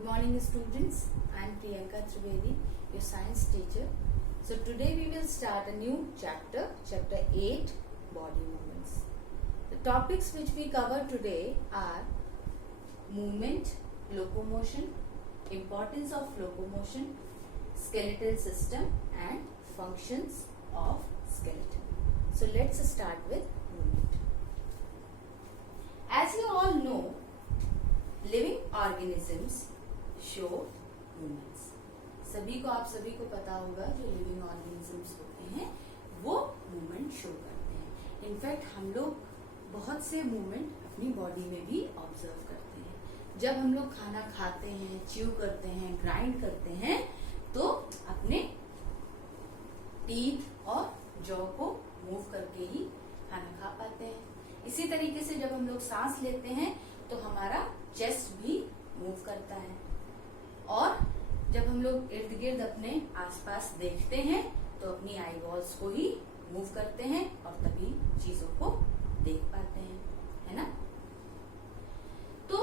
Good morning students, I am Priyanka Trivedi, your science teacher. So today we will start a new chapter, chapter 8, body movements. The topics which we cover today are movement, locomotion, importance of locomotion, skeletal system and functions of skeleton. So let's start with movement. As you all know, living organisms show movements. आप सभी को पता होगा जो living organisms होते हैं वो movement show करते हैं. इनफैक्ट हम लोग बहुत से मूवमेंट अपनी बॉडी में भी ऑब्जर्व करते हैं. जब हम लोग खाना खाते हैं, च्यू करते हैं, ग्राइंड करते हैं तो अपने टीथ और जॉ को मूव करके ही खाना खा पाते हैं. इसी तरीके से जब हम लोग सांस लेते हैं तो हमारा चेस्ट भी मूव करता है. और जब हम लोग इर्द गिर्द अपने आसपास देखते हैं तो अपनी आई बॉल्स को ही मूव करते हैं और तभी चीजों को देख पाते हैं, है ना. तो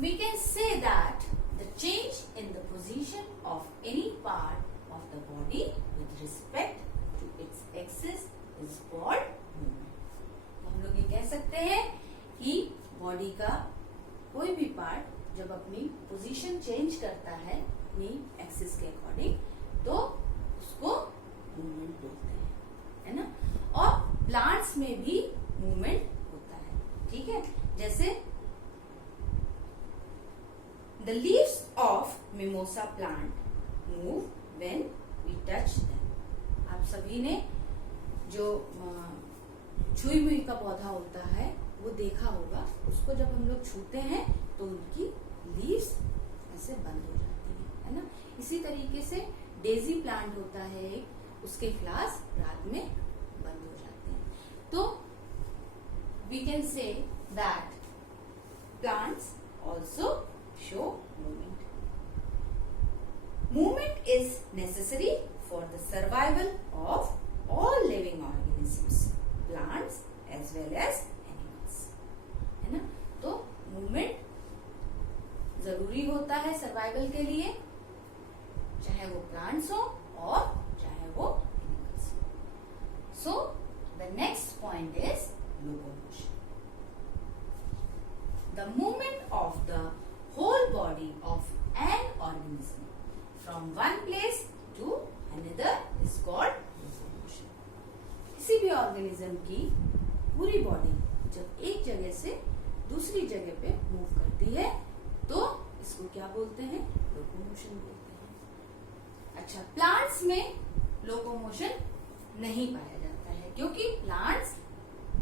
we can say that the change in the position of any part of the body with respect to its axis is called movement. हम लोग ये कह सकते हैं कि बॉडी का कोई भी पार्ट जब अपनी पोजीशन चेंज करता है अपनी एक्सिस के अकॉर्डिंग तो उसको मूवमेंट बोलते हैं, है ना. और प्लांट्स में भी मूवमेंट होता है, ठीक है. जैसे the leaves of mimosa plant move when we touch them. आप सभी ने जो छुई मुई का पौधा होता है वो देखा होगा. उसको जब हम लोग छूते हैं तो उनकी लीव्स ऐसे बंद हो जाती है ना. इसी तरीके से डेजी प्लांट होता है एक, उसके फ्लावर्स रात में बंद हो जाते हैं. तो we can say that plants also show movement. Movement is necessary for the survival of all living organisms, plants as well as animals, है ना. तो मूवमेंट जरूरी होता है सर्वाइवल के लिए, चाहे वो प्लांट्स हो और चाहे वो एनिमल्स हो. So the next point is locomotion. The movement of the whole body of an organism from one place to another is called locomotion. किसी भी ऑर्गेनिज्म की पूरी बॉडी जब एक जगह से दूसरी जगह पे मूव करती है तो इसको क्या बोलते हैं? लोकोमोशन बोलते हैं. अच्छा, प्लांट्स में लोकोमोशन नहीं पाया जाता है क्योंकि प्लांट्स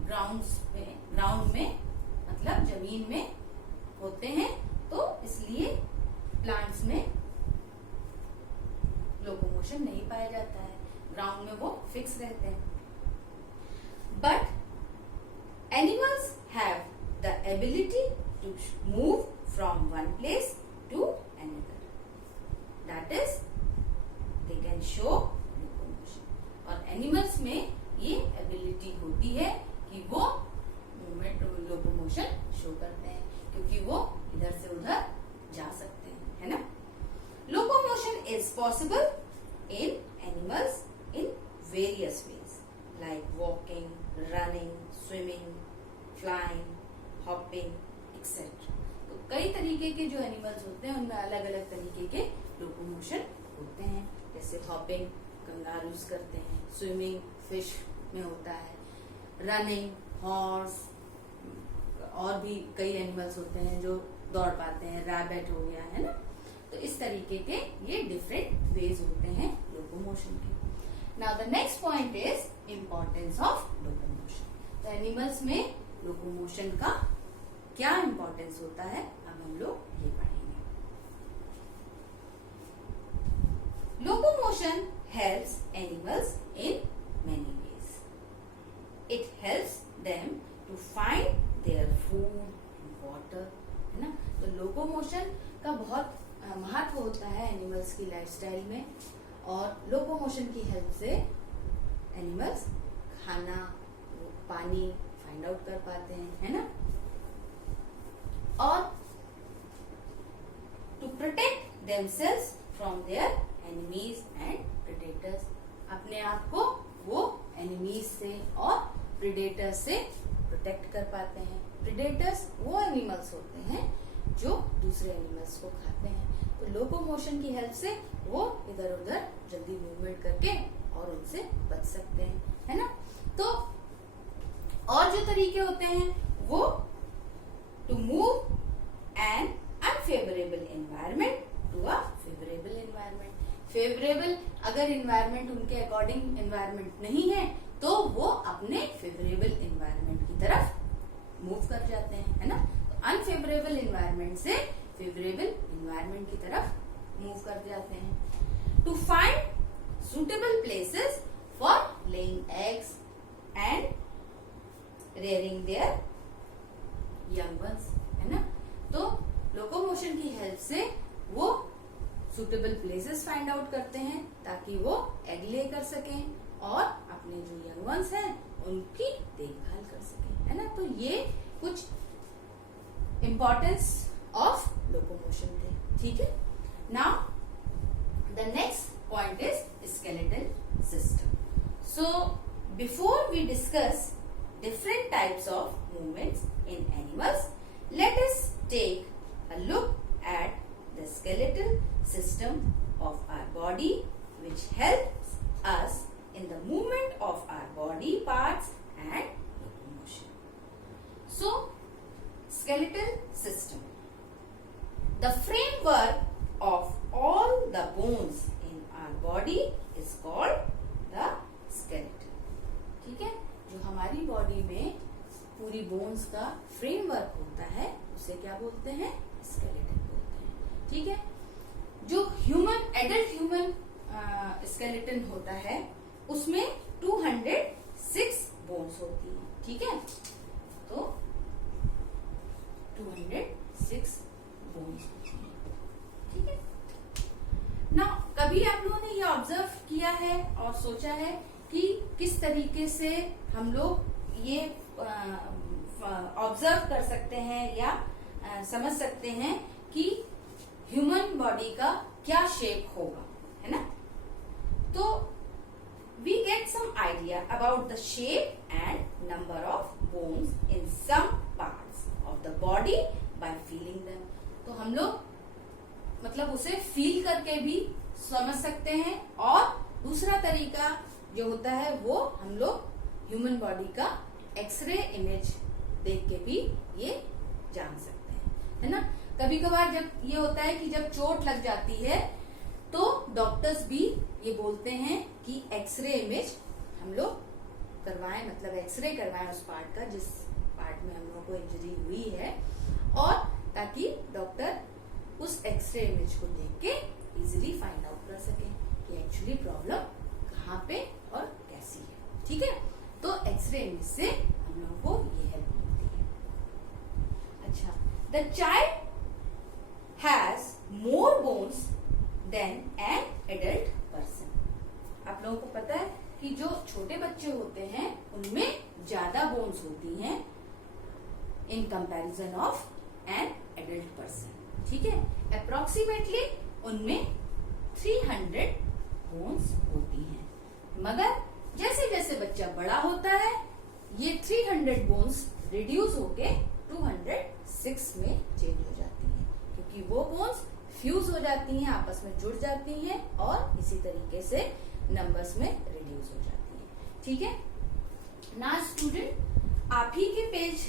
ग्राउंड में मतलब जमीन में होते हैं, तो इसलिए प्लांट्स में लोकोमोशन नहीं पाया जाता है. ग्राउंड में वो फिक्स रहते हैं. But animals have the ability to move from one place to another. That is, they can show locomotion. और animals में ये ability होती है कि वो movement locomotion show करते हैं क्योंकि वो इधर से उधर जा सकते हैं, है ना. Locomotion is possible in animals in various ways like walking, running, swimming, flying, hopping, etc. कई तरीके के जो एनिमल्स होते हैं उनमें अलग अलग तरीके के लोकोमोशन होते हैं. जैसे हॉपिंग कंगारूज करते हैं, स्विमिंग फिश में होता है, रनिंग हॉर्स, और भी कई एनिमल्स होते हैं जो दौड़ पाते हैं, रैबिट हो गया, है ना. तो इस तरीके के ये डिफरेंट वेज होते हैं लोकोमोशन के. Now the next point is importance of locomotion. तो एनिमल्स में लोकोमोशन का क्या इंपॉर्टेंस होता है अब हम लोग ये पढ़ेंगे. Locomotion helps animals in many ways. It helps them to find their food and water, है ना. तो लोकोमोशन का बहुत महत्व होता है एनिमल्स की लाइफस्टाइल में, और लोकोमोशन की हेल्प से एनिमल्स खाना, पानी फाइंड आउट कर पाते हैं, है ना. और themselves from their enemies and predators. अपने आप को वो enemies से और predators से प्रोटेक्ट कर पाते हैं. predators वो एनिमल्स होते हैं जो दूसरे एनिमल्स को खाते हैं. तो लोकोमोशन की हेल्प से वो इधर उधर जल्दी मूवमेंट करके और उनसे बच सकते हैं, है ना. तो और जो तरीके होते हैं वो to move an unfavourable environment to a favourable environment. Favourable अगर एनवायरमेंट उनके अकॉर्डिंग एनवायरमेंट नहीं है तो वो अपने फेवरेबल एनवायरमेंट की तरफ मूव कर जाते हैं, है ना. तो अनफेवरेबल एनवायरमेंट से फेवरेबल एनवायरमेंट की तरफ मूव कर जाते हैं. To find suitable places for laying eggs and rearing their young ones, है ना. तो लोकोमोशन की हेल्प से वो suitable places फाइंड आउट करते हैं ताकि वो एग ले कर सकें और अपने जो यंग वंस हैं उनकी देखभाल कर सकें, है ना. तो ये कुछ इम्पोर्टेंस ऑफ लोकोमोशन थे. ठीक है. Now the next point is skeletal system. So before we discuss different types of movements in animals, let us take a look at the skeletal system of our body, which helps us in the movement of our body parts and locomotion. So skeletal system, the framework of all the bones our body is called the skeleton. ठीक है. जो हमारी body में पूरी bones का framework होता है उसे क्या बोलते हैं? स्केलेटन बोलते हैं. ठीक है. जो एडल्ट ह्यूमन स्केलेटन होता है उसमें 206 बोन्स होती हैं. ठीक है. तो 206 बोन्स होती हैं. ठीक है ना. कभी आप लोगों ने ये ऑब्जर्व किया है और सोचा है कि किस तरीके से हम लोग ये ऑब्जर्व कर सकते हैं या समझ सकते हैं कि ह्यूमन बॉडी का क्या शेप होगा, है ना. तो we get some idea about the shape and number of bones in some parts of the body by feeling them. तो हम लोग मतलब उसे फील करके भी समझ सकते हैं. और दूसरा तरीका जो होता है वो हम लोग ह्यूमन बॉडी का एक्सरे इमेज देख के भी ये जान सकते हैं, है ना. कभी कभार जब ये होता है कि जब चोट लग जाती है तो डॉक्टर्स भी ये बोलते हैं कि एक्सरे इमेज हम लोग करवाएं, मतलब एक्सरे करवाएं उस पार्ट का जिस पार्ट में हम लोगों को इंजरी हुई है, और ताकि डॉक्टर उस एक्सरे इमेज को देख के इजिली फाइंड आउट कर सके कि एक्चुअली प्रॉब्लम कहाँ पे और कैसी है. ठीक है. तो एक्सरे इमेज से हम लोगों को ये हेल्प मिलती है. अच्छा. The child has more bones than an adult person. आप लोगों को पता है कि जो छोटे बच्चे होते हैं उनमें ज्यादा बोन्स होती हैं in comparison of N adult person. ठीक है. अप्रोक्सीमेटली उनमें 300 बोन्स होती हैं. मगर जैसे जैसे बच्चा बड़ा होता है ये 300 बोन्स रिड्यूस होके 206 में चेंज हो जाती हैं, क्योंकि वो बोन्स फ्यूज हो जाती हैं, आपस में जुड़ जाती हैं और इसी तरीके से नंबर्स में रिड्यूस हो जाती हैं. ठीक है. ना स्टूडेंट, आप ही के पेज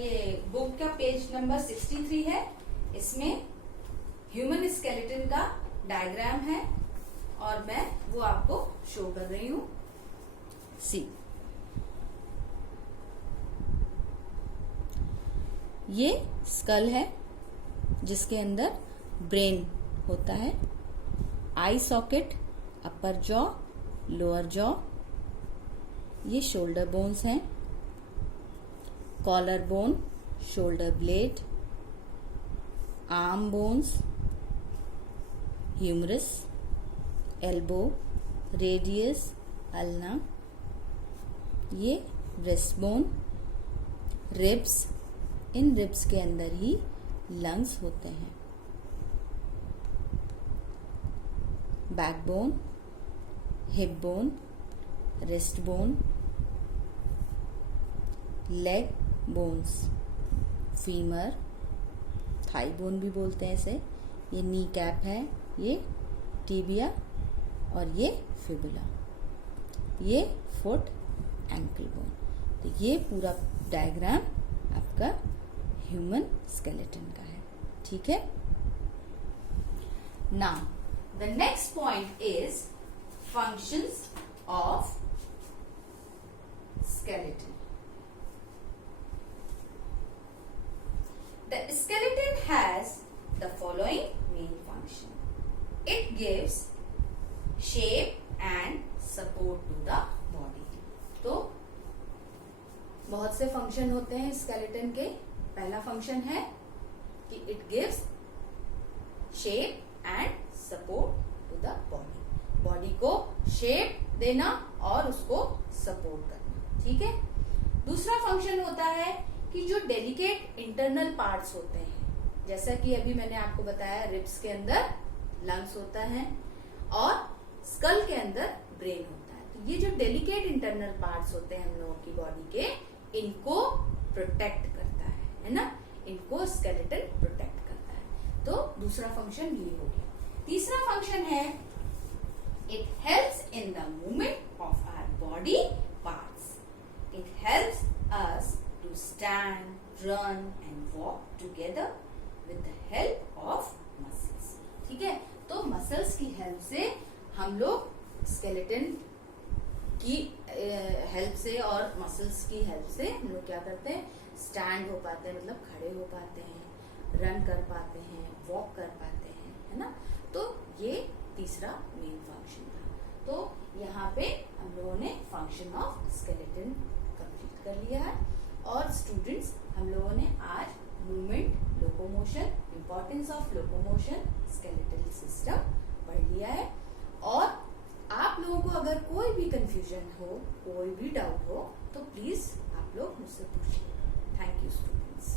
ये बुक का पेज नंबर 63 है. इसमें ह्यूमन स्केलेटन का डायग्राम है और मैं वो आपको शो कर रही हूँ. सी, ये स्कल है जिसके अंदर ब्रेन होता है. Eye socket, upper jaw, lower jaw, ये शोल्डर बोन्स हैं. Collar bone, shoulder blade, arm bones, humerus, elbow, radius, ulna, ये ब्रेस्ट बोन, रिब्स, इन रिब्स के अंदर ही लंग्स होते हैं. Backbone, hip bone, wrist bone, leg bones, femur, thigh bone भी बोलते हैं इसे, ये नी कैप है, ये टिबिया और ये फिबुला, ये फुट एंकल बोन। तो ये पूरा डायग्राम आपका ह्यूमन स्केलेटन का है, ठीक है। Now the next point is functions of skeleton. The skeleton has the following main function. It gives shape and support to the body. तो बहुत से फंक्शन होते हैं स्केलेटन के। पहला फंक्शन है कि it gives shape and support to the body. Body को शेप देना और उसको सपोर्ट करना, ठीक है। दूसरा फंक्शन होता है कि जो डेलिकेट इंटरनल पार्ट्स होते हैं, जैसा कि अभी मैंने आपको बताया, रिब्स के अंदर लंग्स होता है और स्कल के अंदर ब्रेन होता है। तो ये जो डेलिकेट इंटरनल पार्ट्स होते हैं हम लोगों की बॉडी के, इनको प्रोटेक्ट करता है ना, इनको स्केलेटन प्रोटेक्ट करता है। तो दूसरा फंक्शन ये हो गया। तीसरा फंक्शन है it helps in the movement of our body parts. It helps us to stand, run and walk together with the help of muscles. ठीक है, तो मसल्स की हेल्प से हम लोग स्केलेटन की हेल्प से और मसल्स की हेल्प से हम लोग क्या करते हैं, स्टैंड हो पाते हैं, मतलब खड़े हो पाते हैं, रन कर पाते हैं, वॉक कर पाते हैं, है ना। तो ये तीसरा मेन फंक्शन था। तो यहाँ पे हम लोगों ने फंक्शन ऑफ स्केलेटन कंप्लीट कर लिया है। और स्टूडेंट्स, हम लोगों ने आज movement, locomotion, importance of locomotion, skeletal system पढ़ लिया है। और आप लोगों को अगर कोई भी कंफ्यूजन हो, कोई भी डाउट हो, तो प्लीज आप लोग मुझसे पूछिए। Thank you students.